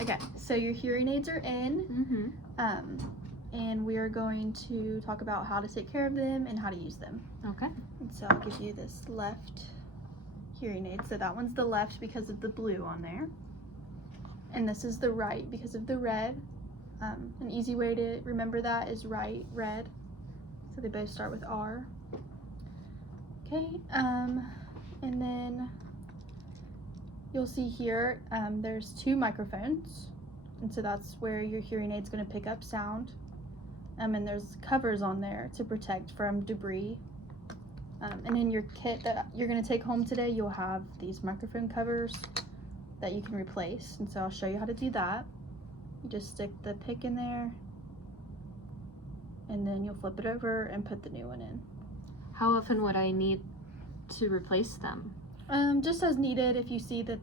Okay, so your hearing aids are in, and we are going to talk about how to take care of them and how to use them. Okay. And so I'll give you this left hearing aid. So that one's the left because of the blue on there, and this is the right because of the red. An easy way to remember that is right, red. So they both start with R. Okay, and then you'll see here there's two microphones, and so that's where your hearing aid's going to pick up sound. And there's covers on there to protect from debris. And in your kit that you're going to take home today, you'll have these microphone covers that you can replace, and so I'll show you how to do that. You just stick the pick in there, and then you'll flip it over and put the new one in. How often would I need to replace them? Just as needed. If you see that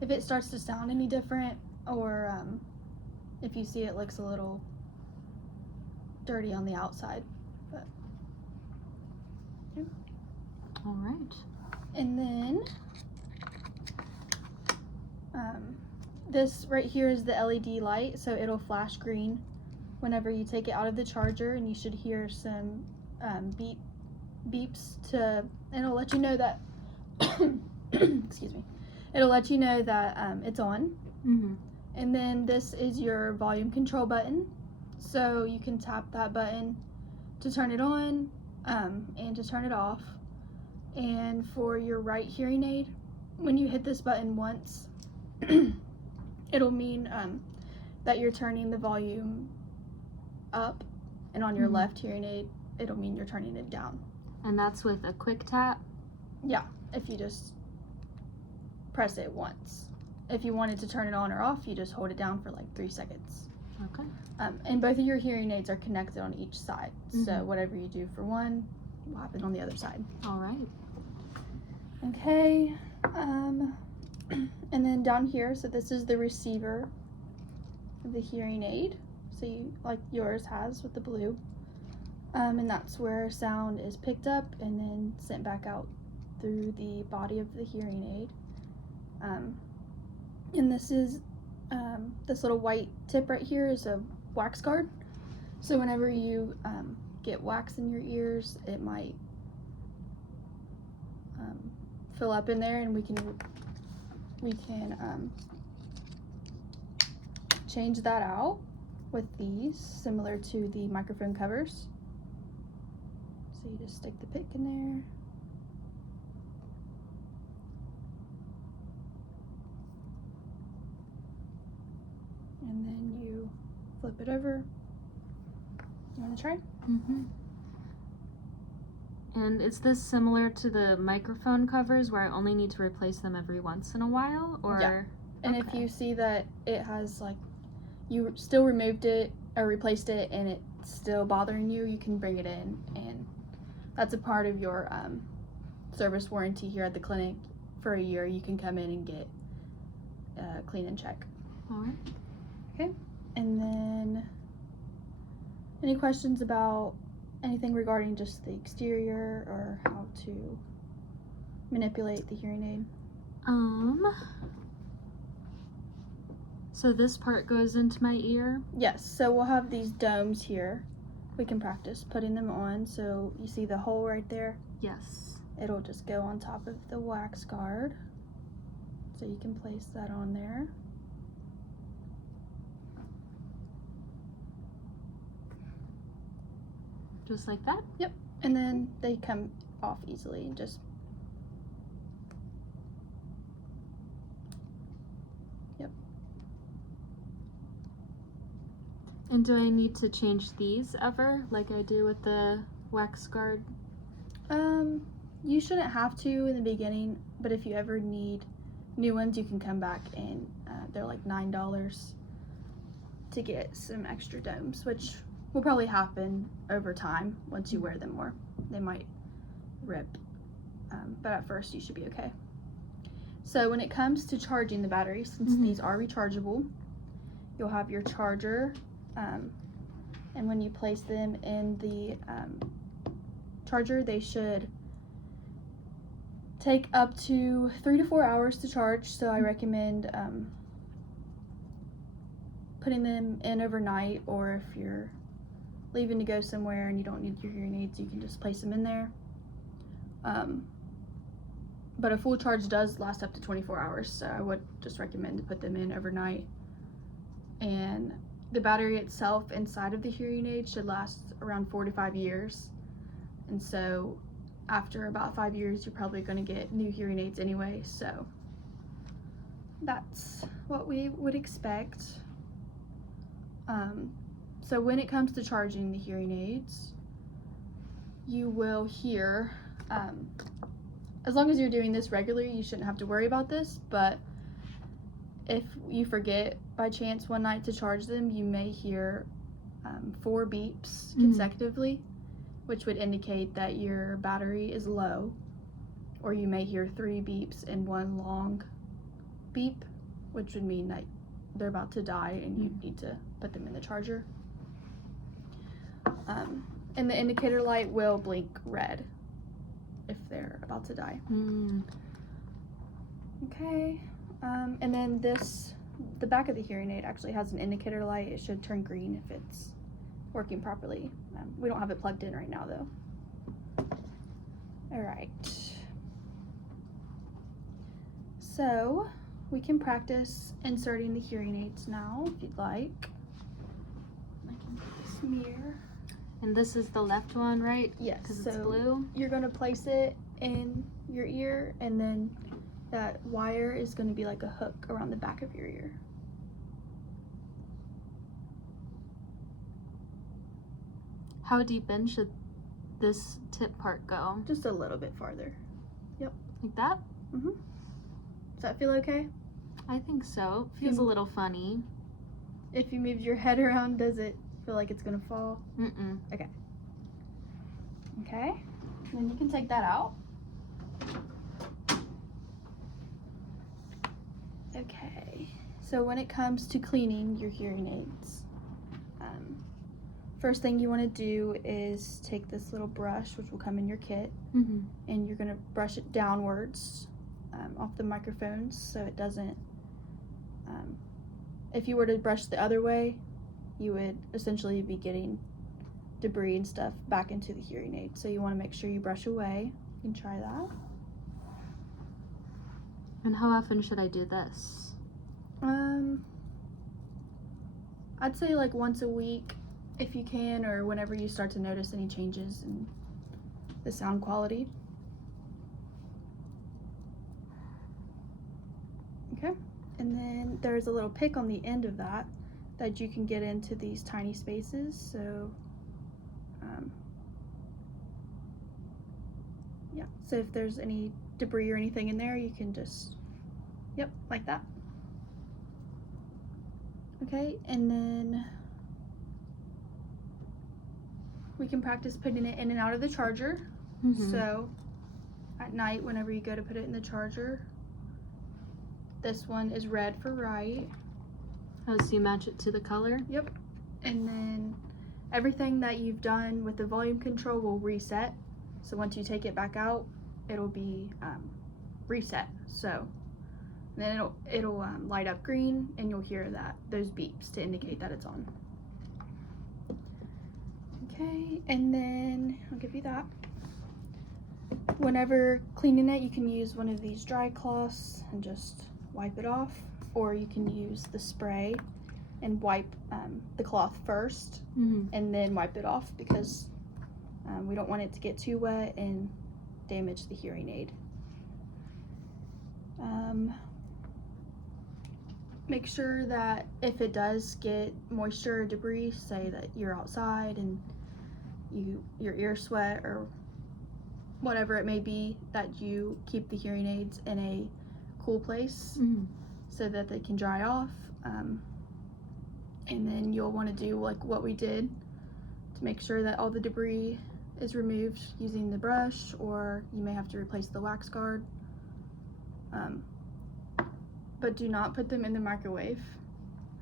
if it starts to sound any different, or if you see it looks a little dirty on the outside. But okay. All right. And then this right here is the LED light, so it'll flash green whenever you take it out of the charger, and you should hear some beeps and it'll let you know that excuse me, it'll let you know that it's on. And then this is your volume control button, so you can tap that button to turn it on and to turn it off. And for your right hearing aid, when you hit this button once, it'll mean that you're turning the volume up, and on your left hearing aid, it'll mean you're turning it down. And that's with a quick tap? Yeah, if you just press it once. If you wanted to turn it on or off, you just hold it down for like 3 seconds. Okay. And both of your hearing aids are connected on each side, so whatever you do for one will happen on the other side. All right. Okay, and then down here, so this is the receiver of the hearing aid, so you, like yours has with the blue, and that's where sound is picked up and then sent back out through the body of the hearing aid. And this is this little white tip right here is a wax guard, so whenever you get wax in your ears, it might fill up in there, and we can change that out with these, similar to the microphone covers. So you just stick the pick in there, and then you flip it over. You want to try? And is this similar to the microphone covers where I only need to replace them every once in a while? Or yeah. And if you see that it has, like, you still removed it or replaced it and it's still bothering you, you can bring it in, and that's a part of your service warranty here at the clinic. For a year, you can come in and get clean and check. All right. Okay. And then any questions about anything regarding just the exterior or how to manipulate the hearing aid? So this part goes into my ear? Yes, so we'll have these domes here. We can practice putting them on. So you see the hole right there? Yes. It'll just go on top of the wax guard. So you can place that on there. Just like that? Yep. And then they come off easily, and just And do I need to change these ever, like I do with the wax guard? You shouldn't have to in the beginning, but if you ever need new ones, you can come back, and they're like $9 to get some extra domes, which will probably happen over time once you wear them more. They might rip, but at first you should be okay. So when it comes to charging the batteries, since these are rechargeable, you'll have your charger, and when you place them in the charger, they should take up to 3 to 4 hours to charge. So I recommend putting them in overnight, or if you're leaving to go somewhere and you don't need your hearing aids, you can just place them in there. But a full charge does last up to 24 hours, so I would just recommend to put them in overnight. And the battery itself inside of the hearing aid should last around 4 to 5 years. And so after about 5 years, you're probably going to get new hearing aids anyway, so that's what we would expect. So when it comes to charging the hearing aids, you will hear, as long as you're doing this regularly, you shouldn't have to worry about this, but if you forget by chance one night to charge them, you may hear 4 beeps consecutively, which would indicate that your battery is low, or you may hear 3 beeps and 1 long beep, which would mean that they're about to die and you need to put them in the charger. And the indicator light will blink red if they're about to die. Okay, and then the back of the hearing aid actually has an indicator light. It should turn green if it's working properly. We don't have it plugged in right now though. All right, so we can practice inserting the hearing aids now if you'd like. I can put this mirror. And this is the left one, right? Yes. Because it's blue. You're going to place it in your ear, and then that wire is going to be like a hook around the back of your ear. How deep in should this tip part go? Just a little bit farther. Yep. Like that? Mm-hmm. Does that feel okay? I think so. Feels a little funny. If you move your head around, does it feel like it's going to fall? Mm-mm. Okay. Okay. Then you can take that out. Okay. So when it comes to cleaning your hearing aids, first thing you want to do is take this little brush, which will come in your kit, and you're going to brush it downwards off the microphones so it doesn't, if you were to brush the other way, you would essentially be getting debris and stuff back into the hearing aid. So you want to make sure you brush away. You can try that. And how often should I do this? I'd say like once a week if you can, or whenever you start to notice any changes in the sound quality. Okay, and then there's a little pick on the end of that you can get into these tiny spaces. So yeah, so if there's any debris or anything in there, you can just, yep, like that. Okay, and then we can practice putting it in and out of the charger. So at night, whenever you go to put it in the charger, this one is red for right. Oh, so you match it to the color? Yep. And then everything that you've done with the volume control will reset. So once you take it back out, it'll be reset. So then it'll light up green, and you'll hear those beeps to indicate that it's on. Okay, and then I'll give you that. Whenever cleaning it, you can use one of these dry cloths and just wipe it off, or you can use the spray and wipe the cloth first and then wipe it off, because we don't want it to get too wet and damage the hearing aid. Make sure that if it does get moisture or debris, say that you're outside and your ears sweat or whatever it may be, that you keep the hearing aids in a cool place so that they can dry off. And then you'll want to do like what we did to make sure that all the debris is removed using the brush, or you may have to replace the wax guard. But do not put them in the microwave.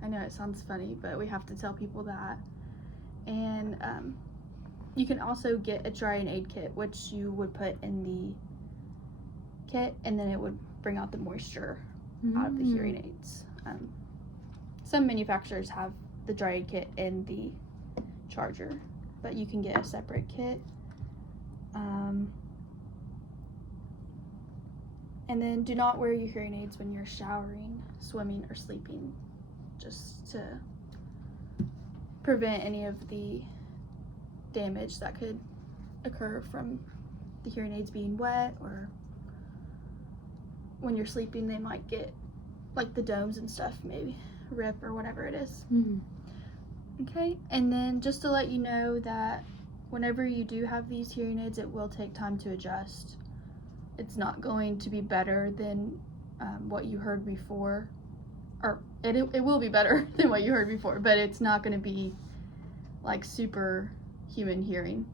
I know it sounds funny, but we have to tell people that. And you can also get a drying aid kit, which you would put in the kit, and then it would bring out the moisture out of the hearing aids. some manufacturers have the dry aid kit and the charger, but you can get a separate kit. And then do not wear your hearing aids when you're showering, swimming, or sleeping, just to prevent any of the damage that could occur from the hearing aids being wet, or when you're sleeping they might get, like, the domes and stuff maybe rip or whatever it is. Okay, and then just to let you know that whenever you do have these hearing aids, it will take time to adjust. It's not going to be better than what you heard before, or it will be better than what you heard before, but it's not going to be like super human hearing.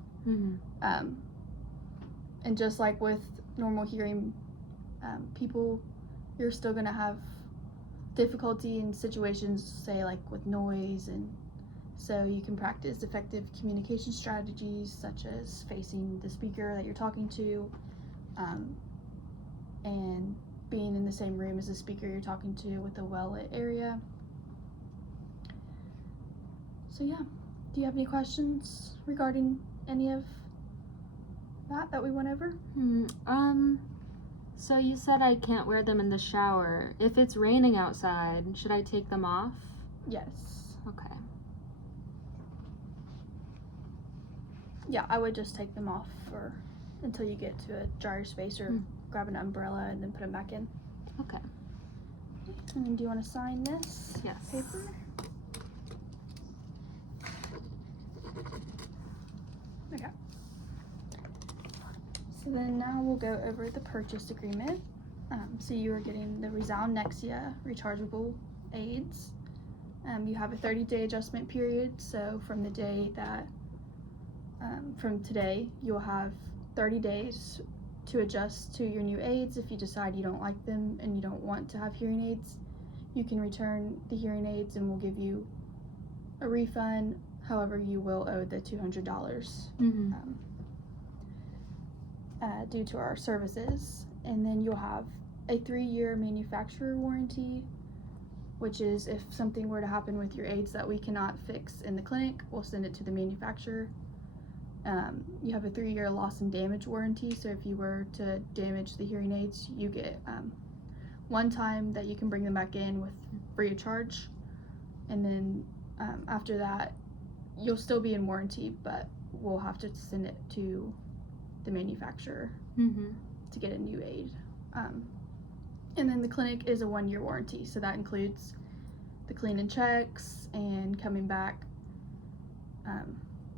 And just like with normal hearing people, you're still going to have difficulty in situations, say like with noise, and so you can practice effective communication strategies such as facing the speaker that you're talking to, and being in the same room as the speaker you're talking to with a well-lit area. So yeah, do you have any questions regarding any of that we went over? So you said I can't wear them in the shower. If it's raining outside, should I take them off? Yes. Okay. Yeah, I would just take them off until you get to a drier space, or grab an umbrella and then put them back in. Okay. And then do you want to sign this Yes. paper? Okay. So then now we'll go over the purchase agreement. So you are getting the Resound Nexia rechargeable aids. You have a 30-day adjustment period, so from the day that from today, you'll have 30 days to adjust to your new aids. If you decide you don't like them and you don't want to have hearing aids, you can return the hearing aids and we'll give you a refund. However, you will owe the $200 due to our services. And then you'll have a 3-year manufacturer warranty, which is if something were to happen with your aids that we cannot fix in the clinic, we'll send it to the manufacturer. You have a 3-year loss and damage warranty, so if you were to damage the hearing aids, you get one time that you can bring them back in with free of charge, and then after that you'll still be in warranty, but we'll have to send it to the manufacturer to get a new aid. And then the clinic is a 1-year warranty, so that includes the clean and checks and coming back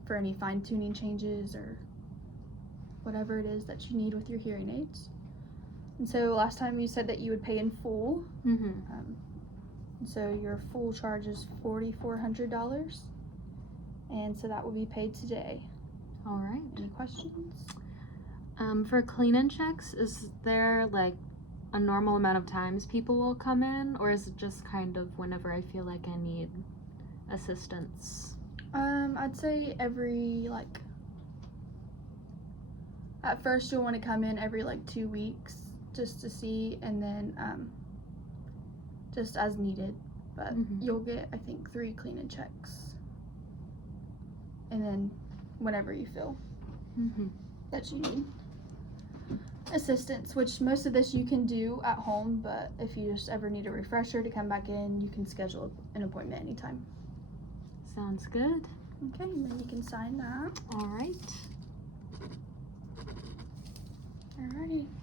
for any fine-tuning changes or whatever it is that you need with your hearing aids. And so last time you said that you would pay in full. So your full charge is $4,400, and so that will be paid today. All right. Any questions? For clean and checks, is there like a normal amount of times people will come in, or is it just kind of whenever I feel like I need assistance? I'd say every, like, at first you'll want to come in every 2 weeks just to see, and then just as needed, but you'll get, I think, 3 clean and checks, and then whenever you feel that you need assistance, which most of this you can do at home, but if you just ever need a refresher to come back in, you can schedule an appointment anytime. Sounds good. Okay, and then you can sign that. All right.